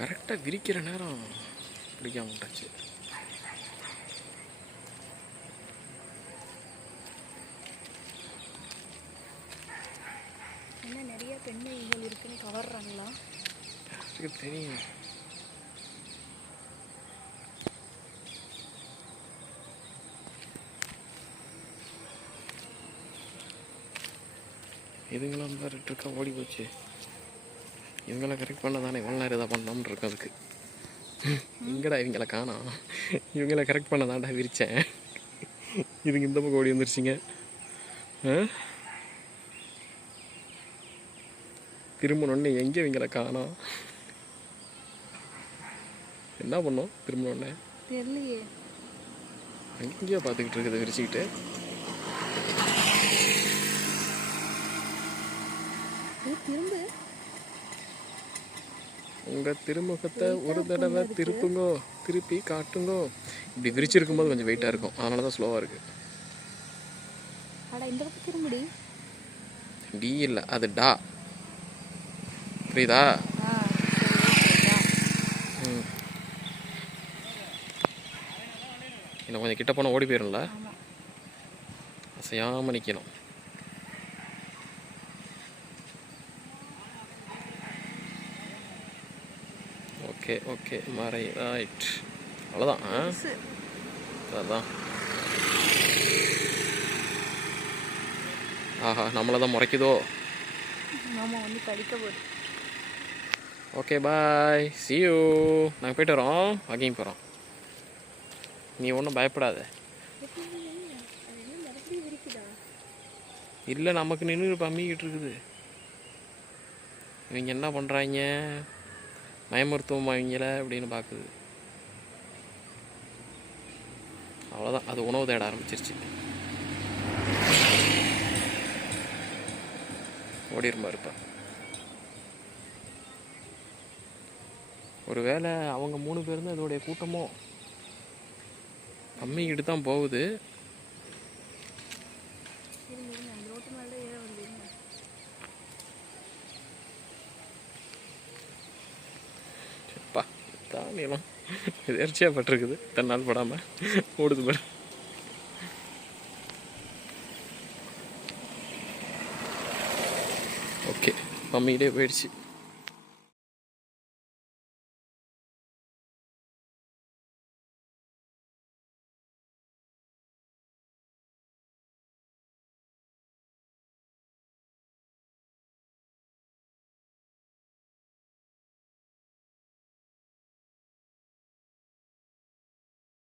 கரெக்டாக விரிக்கிற நேரம் பிடிக்காம விட்டாச்சு. என்ன நிறைய மையங்கள் இருக்குன்னு கவர்றாங்களா? தெரியும். இதுங்களாம் பாரு இருக்கா ஓடி போச்சு இவங்கள கரெக்ட் பண்ண தானே இவ்வளோ நேரம் இதாக பண்ணோம்னு இருக்கும் அதுக்கு. எங்கடா இவங்கள காணோம் இவங்கள கரெக்ட் பண்ண தான்டா விரிச்சேன். இதுங்க இந்த பக்கம் ஓடி வந்துருச்சிங்க. திரும்பணுன்னு எங்கே இவங்கள காணோம் என்ன பண்ணோம் திரும்பணுன்னே தெரியலையே. அங்கேயோ பார்த்துக்கிட்டு இருக்குது விரிச்சுக்கிட்டு. திரும்ப. உங்கள் திருமுகத்தை ஒரு தடவை திருப்புங்கோ திருப்பி காட்டுங்கோ. இப்படி விரிச்சிருக்கும் போது கொஞ்சம் வெயிட்டாக இருக்கும். அதனால தான் ஸ்லோவாக இருக்குது அடா இந்த பக்கம் திரும்படி. டி இல்லை அது டா. புரியுதா. ம். இன்னும் கொஞ்சம் கிட்ட போனால் ஓடி போயிரும்ல ஆமா. அசையாமல் நிற்கணும் ஓகே ஓகே மறை ரைட் அவ்வளோதான். அதான். ஆஹா நம்மளை தான் முறைக்குதோ? மாமா வந்து கடிக்க போகுது ஓகே பாய் you. நாங்கள் போயிட்டு வரோம். வாக்கிங் போகிறோம் நீ ஒன்றும் பயப்படாத. இல்லை நமக்கு நின்று பம்பிக்கிட்டு இருக்குது. இவங்க என்ன பண்ணுறாங்க நயமருத்துவம் அவங்கள அப்படின்னு பார்க்குது அவ்வளோதான் அது உணவு தேட ஆரம்பிச்சிருச்சு. ஓடிருமா இருப்பா ஒருவேளை அவங்க மூணு பேர் தான் இதோடைய கூட்டமோ? கம்மிக்கிட்டு தான் போகுது. நீளம். எதர்ச்சியாக பட்டிருக்குது. இத்தனை நாள் படாமல் ஓடுது பாரு. ஓகே. மம்மியிலே போயிடுச்சு.